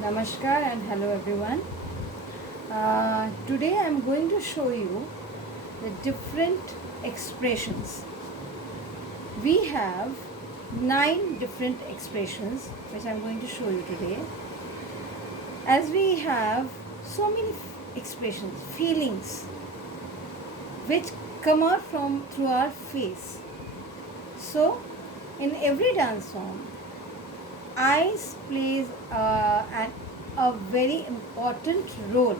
Namaskar and hello everyone. Today I am going to show you the different expressions. We have 9 different expressions which I am going to show you today. As we have so many expressions, feelings which come out from through our face. So, in every dance form, eyes plays a very important role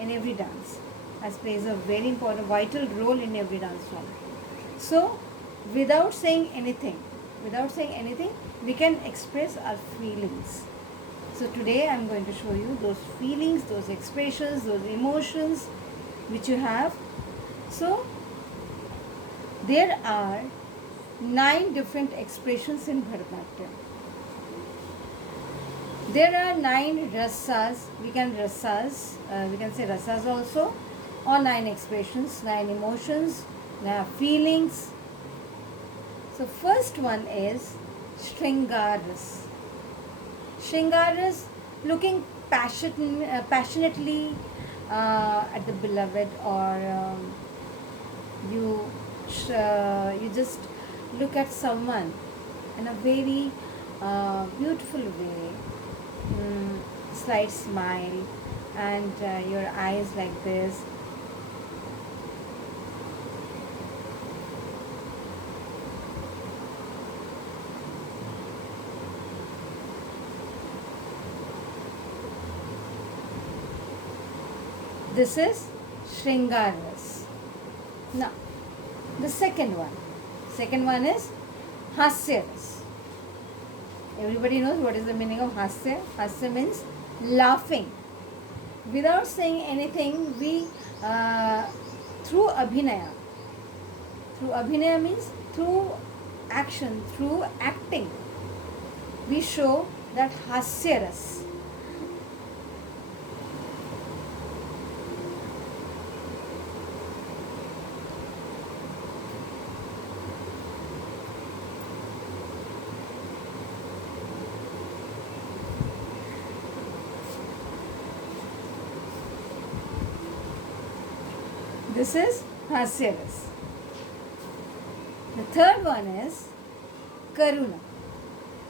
in every dance. Eyes plays a very important, vital role in every dance form. So, without saying anything, we can express our feelings. So today I am going to show you those feelings, those expressions, those emotions which you have. So there are 9 different expressions in Bharatanatyam. There are 9 rasas. We can say rasas also, or 9 expressions, 9 emotions, 9 feelings. So first one is Shringaras. Shringaras, looking passionately at the beloved, or you just look at someone in a very beautiful way, slight smile, and your eyes like this. This is Shringaras. Now, the second one is Hasyaras. Everybody knows what is the meaning of Hasya. Hasya means laughing. Without saying anything, we through Abhinaya. Through Abhinaya means through action, through acting, we show that Hasyaras. This is Hasyaras. The third one is Karuna,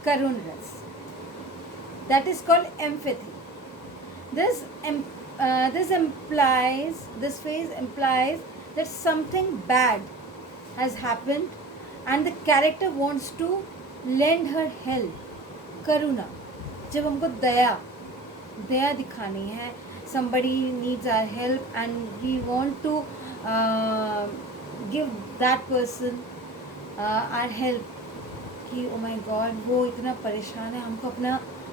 Karunras. That is called empathy. This this phase implies that something bad has happened and the character wants to lend her help. Karuna, जब हमको दया दिखानी है, somebody needs our help and we want to give that person our help, कि oh my God वो इतना परेशान है, हमको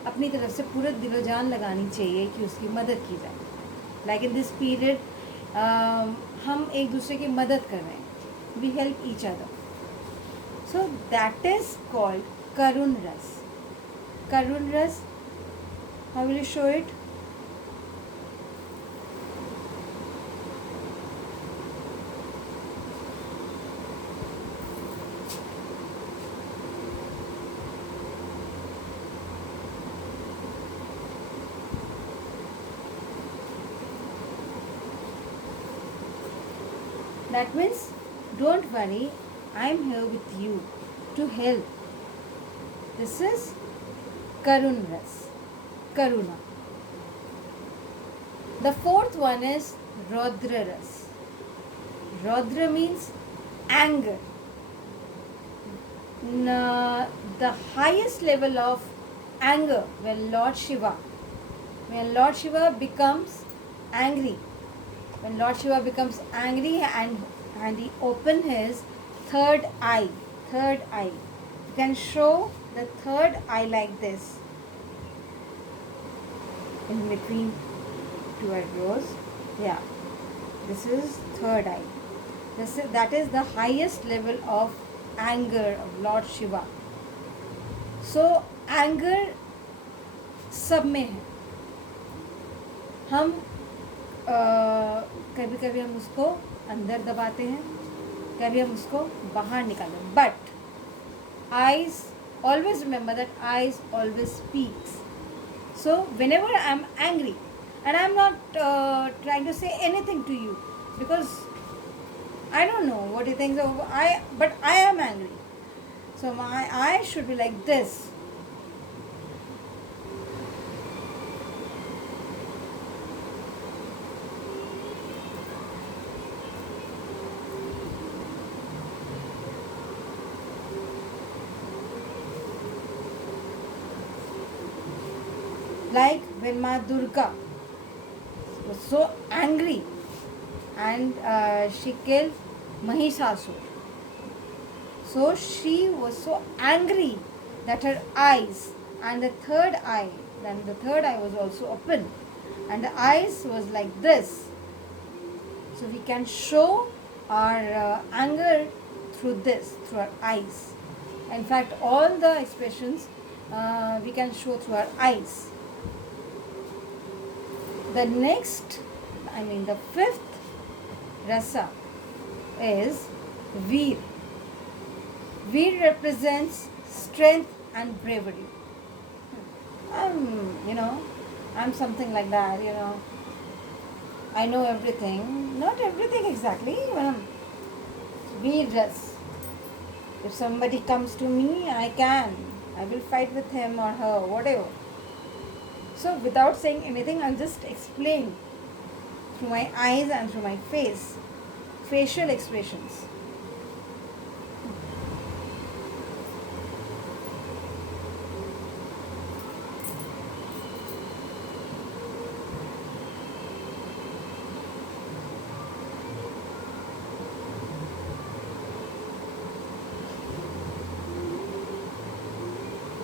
अपनी तरफ से पूरा दिलो जान लगानी चाहिए कि उसकी मदद की जाए. लाइक इन दिस पीरियड हम एक दूसरे की मदद कर रहे हैं, we help each other. So that is called करुण रस. करुण रस, how will you show it? That means, don't worry, I'm here with you to help. This is Karunras, Karuna. The fourth one is Raudraras. Raudra means anger. The highest level of anger when Lord Shiva becomes angry. When Lord Shiva becomes angry and he open his third eye, you can show the third eye like this, in between two eyebrows. Yeah, this is third eye. That is the highest level of anger of Lord Shiva. So anger सब में है. हम कभी कभी हम उसको अंदर दबाते हैं, कभी हम उसको बाहर निकालते हैं. But eyes, always remember that eyes always speaks. So whenever I'm angry, and I'm not trying to say anything to you, because I don't know what he thinks of but I am angry. So my eye should be like this. Like when Ma Durga was so angry and she killed Mahishasur. So she was so angry that her eyes and the third eye was also open, and the eyes was like this. So we can show our anger through this, through our eyes. In fact, all the expressions we can show through our eyes. The next, the fifth rasa is Veer. Veer represents strength and bravery. I'm something like that, I know everything. Not everything exactly. Veer does. If somebody comes to me, I will fight with him or her, whatever. So without saying anything, I'll just explain through my eyes and through my face, facial expressions.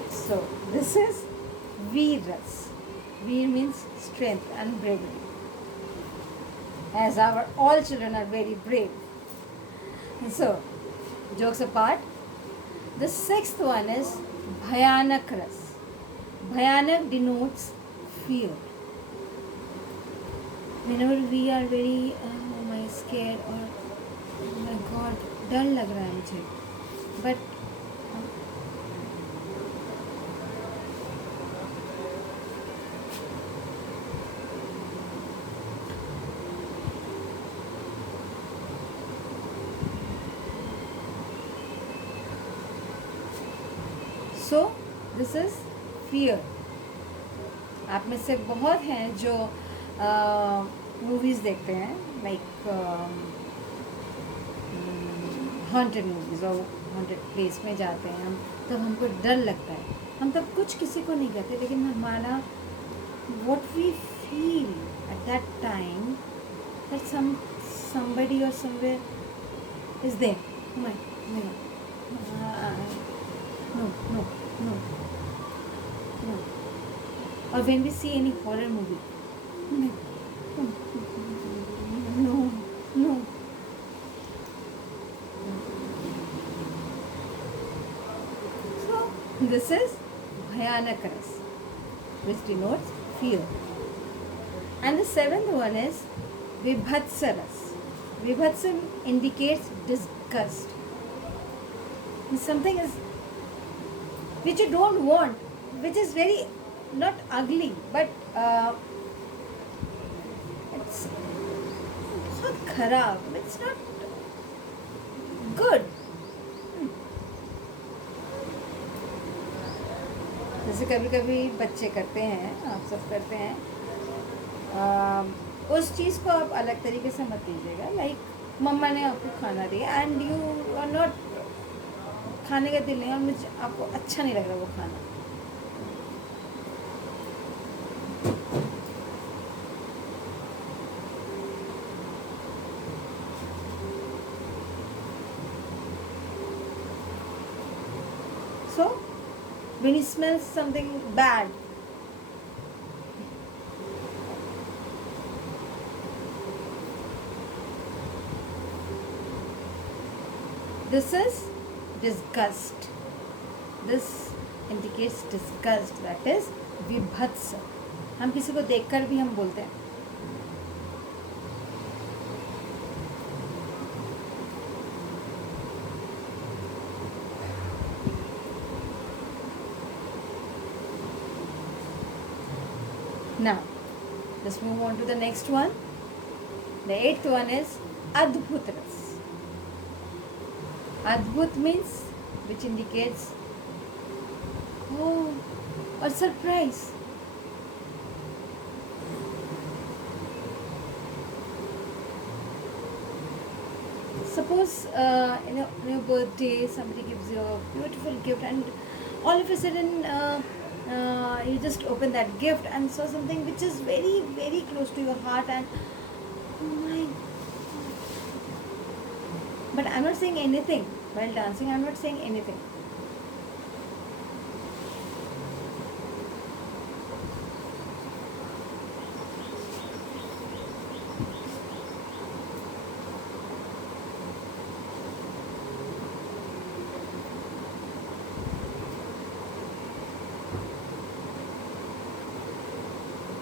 So this is Veeras. Veer means strength and bravery. As our all children are very brave. So, jokes apart, the sixth one is Bhayanak Ras. Bhayanak denotes fear. Whenever we are very scared or oh my god, डर लग रहा है मुझे, but so this is fear. आप में से बहुत हैं जो मूवीज़ देखते हैं, लाइक हॉन्टेड मूवीज़ और हॉन्टेड प्लेस में जाते हैं हम, तब हमको डर लगता है. हम तब कुछ किसी को नहीं कहते, लेकिन हमारा what we feel at that time that somebody or somewhere is there. Oh my God. No. Or when we see any horror movie, no. So this is Bhayanak Ras, which denotes fear. And the seventh one is Vibhatsa Ras. Vibhatsa indicates disgust. Something is which you don't want, which is very not ugly, but it's not kharab, it's not good. जैसे कभी कभी बच्चे करते हैं, आप सब करते हैं, उस चीज़ को आप अलग तरीके से मत लीजिएगा. लाइक मम्मा ने आपको खाना दिया एंड यू आर नॉट, खाने का दिल नहीं और मुझे आपको अच्छा नहीं लग रहा वो खाना. So when you smell something bad, this is disgust. This indicates disgust, that is विभत्स. हम किसी को देखकर भी हम बोलते हैं. Now, let's move on to the next one. The eighth one is Adbhut Ras. Adbhut means, which indicates, oh, a surprise. Suppose in your birthday somebody gives you a beautiful gift, and all of a sudden you just open that gift and saw something which is very very close to your heart, and oh my. But I'm not saying anything while dancing. I'm not saying anything.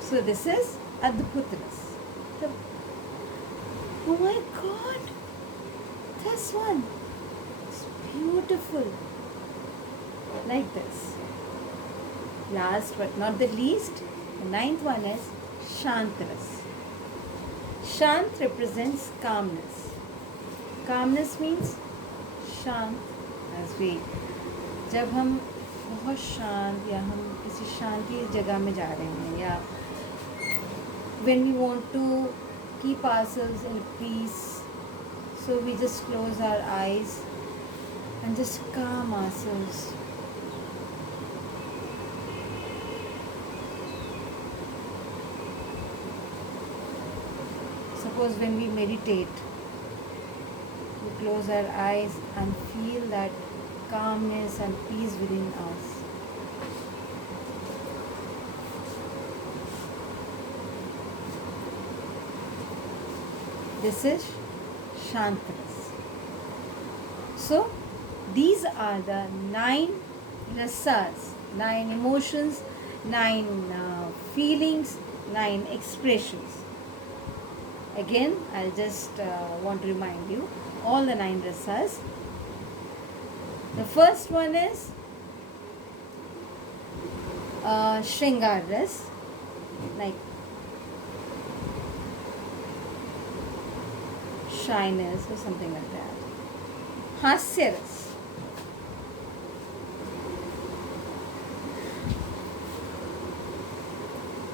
So this is Adbhut Ras. Oh my God! This one is beautiful. Like this. Last but not the least, the ninth one is Shant Ras. Shant represents calmness. Calmness means शांत as we. जब हम बहुत शांत या हम किसी शांति जगह में जा रहे हैं, या when we want to keep ourselves in peace, so we just close our eyes and just calm ourselves. Suppose when we meditate, we close our eyes and feel that calmness and peace within us. This is Shant Ras. So, these are the 9 rasas, 9 emotions, 9 feelings, 9 expressions. Again, I'll just want to remind you all the 9 rasas. The first one is Shringar Ras, like shyness or something like that. Hasya Ras.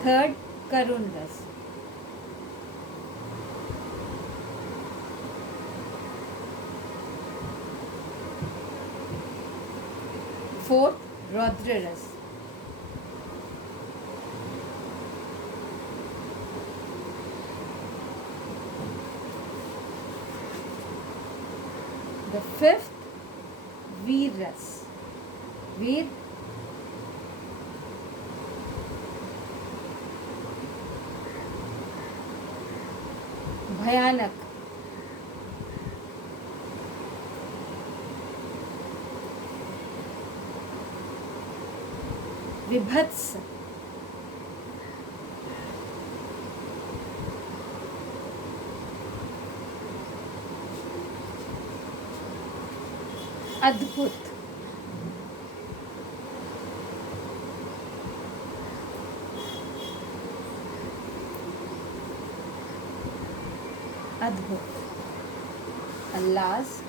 Third, Karun Ras. Fourth, Raudra Ras. The fifth, Veer Ras. Veer, Bhayanak. Vibhats. Adbhut. Adbhut. And last,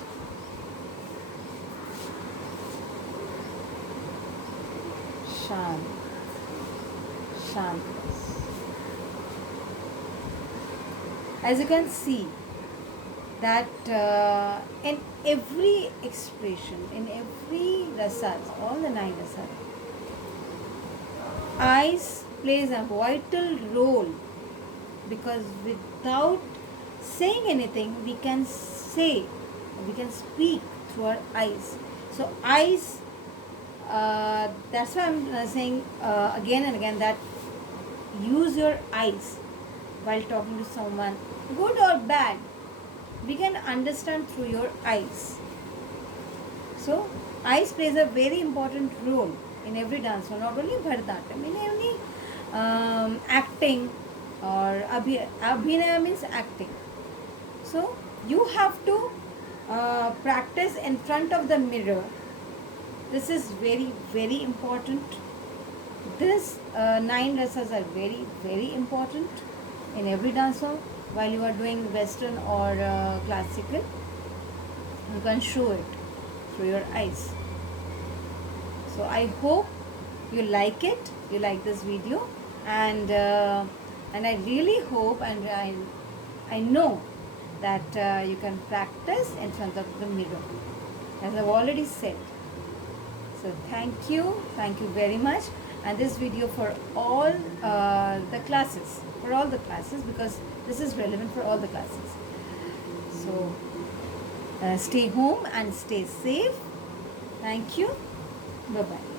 Shant. Shant Ras. As you can see, that in every expression, in every rasas, all the 9 rasas, eyes plays a vital role, because without saying anything, we can say, we can speak through our eyes. So eyes, that's why I'm saying again and again that use your eyes while talking to someone, good or bad. We can understand through your eyes. So, eyes plays a very important role in every dance form, not only Bharatanatyam, in any acting, or Abhinaya means acting. So, you have to practice in front of the mirror. This is very, very important. This 9 rasas are very, very important in every dance form. While you are doing Western or classical, you can show it through your eyes. So I hope you like it, you like this video, and I really hope, and I know that you can practice in front of the mirror, as I've already said. So thank you very much. And this video for all the classes, because this is relevant for all the classes. So stay home and stay safe. Thank you. Bye bye.